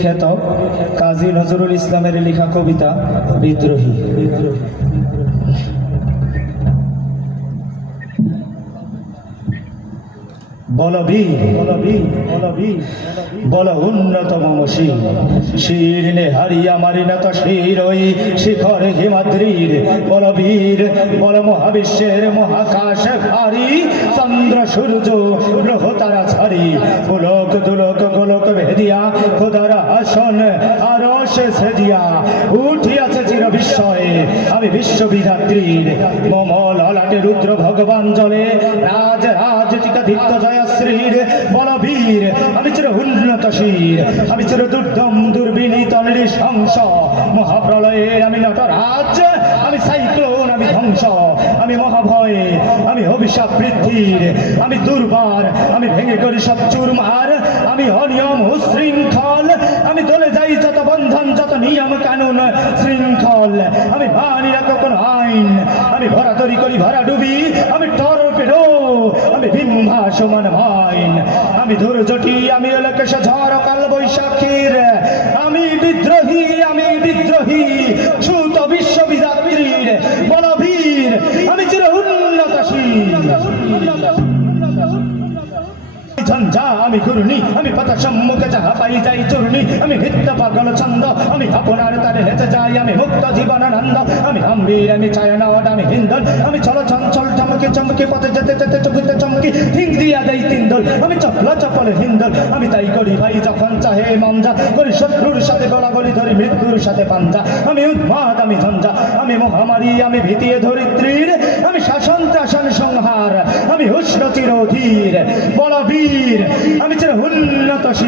খ্যাত কাজী নজরুল ইসলামের লেখা কবিতা বিদ্রোহী। বল উন্নত মমশী শীর্ণে হারিয়া মারিনত শির ওই শিখর হিমাদ্রির। বল বীর বল মহাবিশ্বের মহাকাশ ভারী চন্দ্র সূর্য গ্রহ তারা ছাড়ি গোলক দুলক গোলক ভেদিয়া খোদার আসন আরশ সেদিয়া উঠিয়াছে চির বিস্ময়ে আমি বিশ্ববিধাত্রীর। মম ললাটে রুদ্র ভগবান জলে রাজ রাজ টিকাধিত্য জয়শ্রীর। বল বীর আমি চির উন্নত শির আমি চির দুর্দম দুর্বিনীত নৃশংস মহাপ্রলয়ের আমি নটরাজ আমি সাইক্লোন আমি ধ্বংস আমি মহাভয়ে আমি অভিশাপ বৃদ্ধির আমি দুর্বার আমি ভেঙে করি সব চুরমার আমি অনিয়ম উশৃঙ্খল আমি দলে যাই যত বন্ধন যত নিয়ম কানুন শৃঙ্খল আমি মানি না কোনো আইন আমি ভরা তরি করি ভরা ডুবি আমি টর্পেডো আমি বিম্ভা সমান মাইন আমি ধৈর্যটি আমি এলাকেশ ঝড় কাল বৈশাখীর। আমি বিদ্রোহী সুত বিশ্ববিধাত্রীর। বল বীর আমি চির উন্নতশীল ঝঞ্ঝা আমি ঘূর্ণি আমি পথ সম্মুখে যাহা পাই যাই চূর্ণি আমি ভিত্ত পাগল ছন্দ আমি আপনার তারে হেঁচে যাই আমি মুক্ত জীবন আনন্দ আমি গম্ভীর আমি ছায়ানট আমি হিন্দল আমি চল চঞ্চল চমকে চমকে পথে যেতে যেতে চমকে চমকি হিং দিয়া দেই তিন্দল আমি চপল চপল হিন্দল আমি তাই করি ভাই যখন চাহে মঞ্জা করি শত্রুর সাথে গলাগলি ধরি মৃত্যুর সাথে পাঞ্জা আমি উন্মাদ আমি ঝঞ্ঝা আমি মহামারী আমি ভীতিয়ে ধরিত্রীর আমি শাসন ত্রাসন সংহার আমি উষ্ণ চিরধীর। বল বীর আমি চির উন্নত